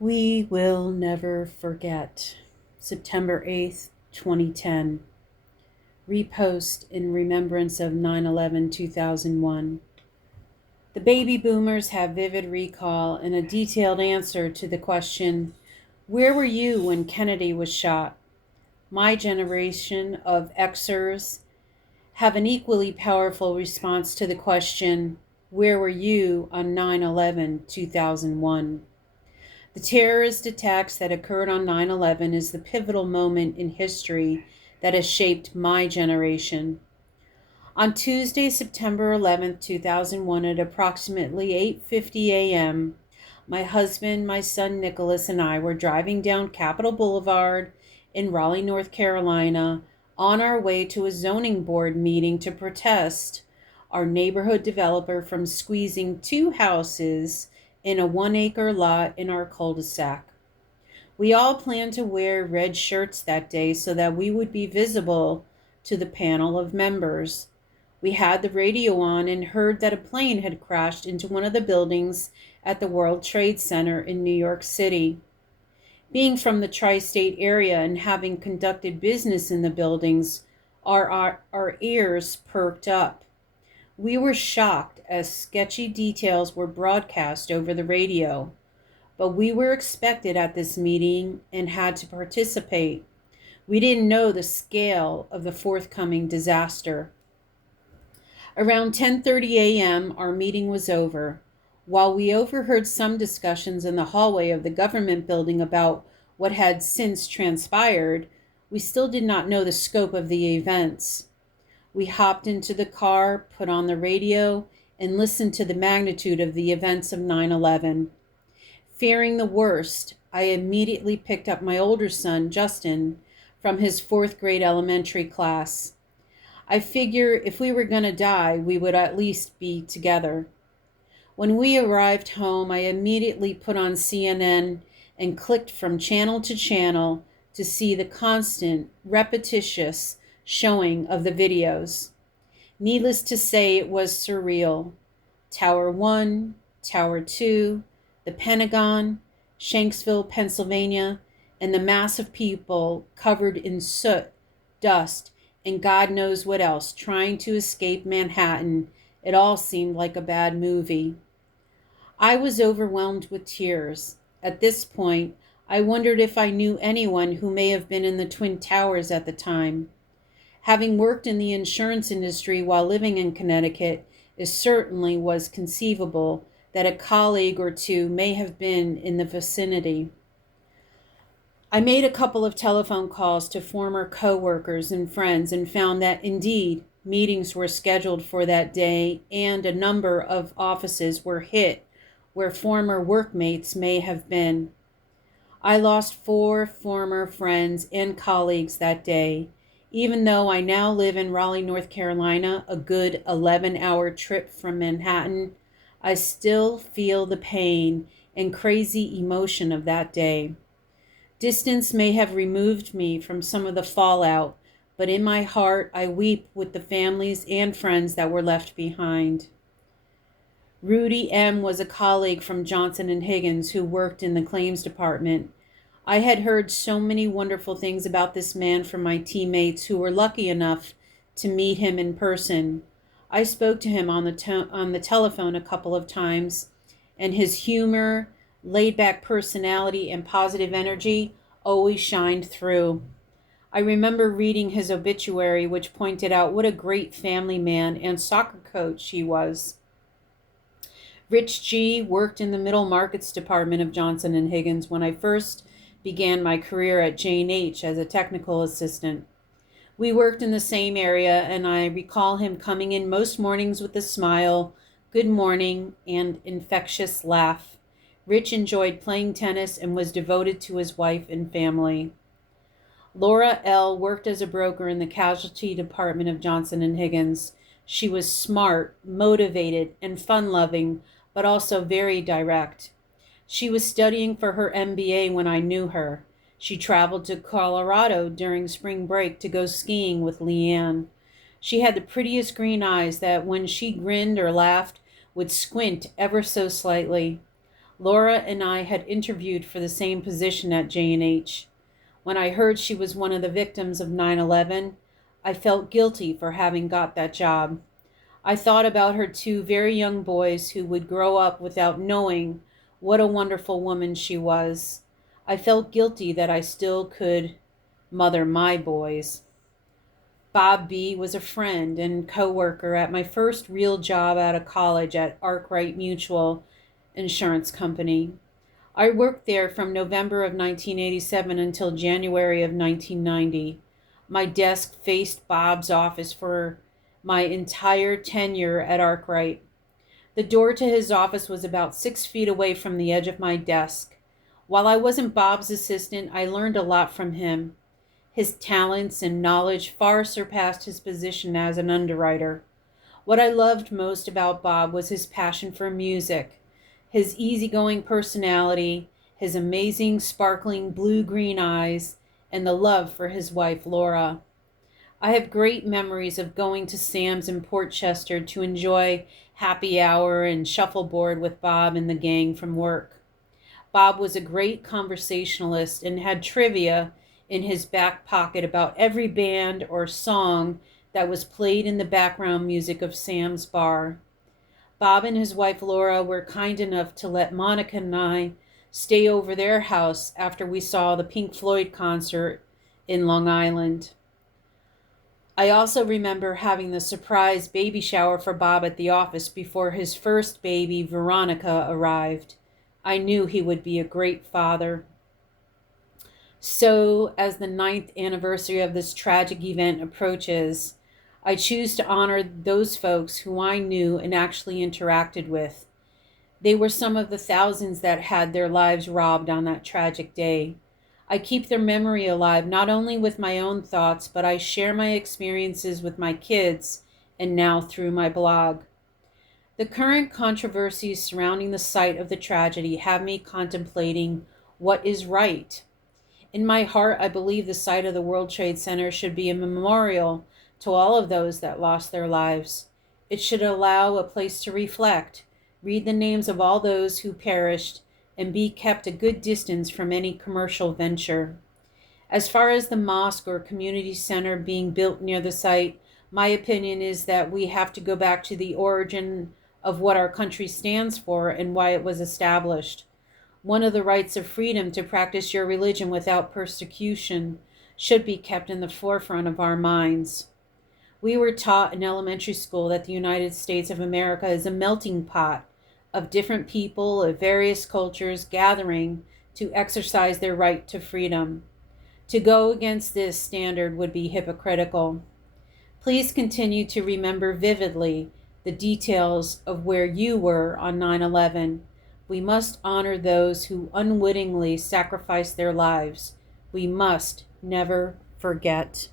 We will never forget. September 8th, 2010. Repost in remembrance of 9/11, 2001. The baby boomers have vivid recall and a detailed answer to the question, where were you when Kennedy was shot? My generation of Xers have an equally powerful response to the question, where were you on 9/11, 2001? The terrorist attacks that occurred on 9/11 is the pivotal moment in history that has shaped my generation. On Tuesday, September 11th, 2001, at approximately 8:50 a.m., my husband, my son Nicholas, and I were driving down Capitol Boulevard in Raleigh, North Carolina, on our way to a zoning board meeting to protest our neighborhood developer from squeezing two houses in a 1-acre lot in our cul-de-sac. We all planned to wear red shirts that day so that we would be visible to the panel of members. We had the radio on and heard that a plane had crashed into one of the buildings at the World Trade Center in New York City. Being from the tri-state area and having conducted business in the buildings, our ears perked up. We were shocked as sketchy details were broadcast over the radio, but we were expected at this meeting and had to participate. We didn't know the scale of the forthcoming disaster. Around 10:30 a.m., our meeting was over. While we overheard some discussions in the hallway of the government building about what had since transpired, we still did not know the scope of the events. We hopped into the car, put on the radio, and listened to the magnitude of the events of 9/11. Fearing the worst, I immediately picked up my older son, Justin, from his fourth grade elementary class. I figure if we were going to die, we would at least be together. When we arrived home, I immediately put on CNN and clicked from channel to channel to see the constant, repetitious showing of the videos. Needless to say, it was surreal. Tower 1, Tower 2, the Pentagon, Shanksville, Pennsylvania, and the mass of people covered in soot, dust, and God knows what else, trying to escape Manhattan. It all seemed like a bad movie. I was overwhelmed with tears. At this point, I wondered if I knew anyone who may have been in the Twin Towers at the time. Having worked in the insurance industry while living in Connecticut, it certainly was conceivable that a colleague or two may have been in the vicinity. I made a couple of telephone calls to former coworkers and friends and found that indeed meetings were scheduled for that day and a number of offices were hit where former workmates may have been. I lost 4 former friends and colleagues that day. Even though I now live in Raleigh, North Carolina, a good 11-hour trip from Manhattan, I still feel the pain and crazy emotion of that day. Distance may have removed me from some of the fallout, but in my heart I weep with the families and friends that were left behind. Rudy M. was a colleague from Johnson and Higgins who worked in the claims department. I had heard so many wonderful things about this man from my teammates who were lucky enough to meet him in person. I spoke to him on the telephone a couple of times, and his humor, laid-back personality, and positive energy always shined through. I remember reading his obituary, which pointed out what a great family man and soccer coach he was. Rich G. worked in the middle markets department of Johnson and Higgins when I first began my career at J&H as a technical assistant. We worked in the same area, and I recall him coming in most mornings with a smile, good morning, and infectious laugh. Rich enjoyed playing tennis and was devoted to his wife and family. Laura L. worked as a broker in the casualty department of Johnson and Higgins. She was smart, motivated, and fun-loving, but also very direct. She was studying for her MBA when I knew her. She traveled to Colorado during spring break to go skiing with Leanne. She had the prettiest green eyes that, when she grinned or laughed, would squint ever so slightly. Laura and I had interviewed for the same position at J&H. When I heard she was one of the victims of 9/11, I felt guilty for having got that job. I thought about her two very young boys who would grow up without knowing what a wonderful woman she was. I felt guilty that I still could mother my boys. Bob B. was a friend and coworker at my first real job out of college at Arkwright Mutual Insurance Company. I worked there from November of 1987 until January of 1990. My desk faced Bob's office for my entire tenure at Arkwright. The door to his office was about 6 feet away from the edge of my desk. While I wasn't Bob's assistant, I learned a lot from him. His talents and knowledge far surpassed his position as an underwriter. What I loved most about Bob was his passion for music, his easygoing personality, his amazing sparkling blue-green eyes, and the love for his wife, Laura. I have great memories of going to Sam's in Port Chester to enjoy happy hour and shuffleboard with Bob and the gang from work. Bob was a great conversationalist and had trivia in his back pocket about every band or song that was played in the background music of Sam's bar. Bob and his wife Laura were kind enough to let Monica and I stay over their house after we saw the Pink Floyd concert in Long Island. I also remember having the surprise baby shower for Bob at the office before his first baby, Veronica, arrived. I knew he would be a great father. So, as the 9th anniversary of this tragic event approaches, I choose to honor those folks who I knew and actually interacted with. They were some of the thousands that had their lives robbed on that tragic day. I keep their memory alive not only with my own thoughts, but I share my experiences with my kids and now through my blog. The current controversies surrounding the site of the tragedy have me contemplating what is right. In my heart, I believe the site of the World Trade Center should be a memorial to all of those that lost their lives. It should allow a place to reflect, read the names of all those who perished, and be kept a good distance from any commercial venture. As far as the mosque or community center being built near the site, my opinion is that we have to go back to the origin of what our country stands for and why it was established. One of the rights of freedom to practice your religion without persecution should be kept in the forefront of our minds. We were taught in elementary school that the United States of America is a melting pot of different people of various cultures gathering to exercise their right to freedom. To go against this standard would be hypocritical. Please continue to remember vividly the details of where you were on 9/11. We must honor those who unwittingly sacrificed their lives. We must never forget.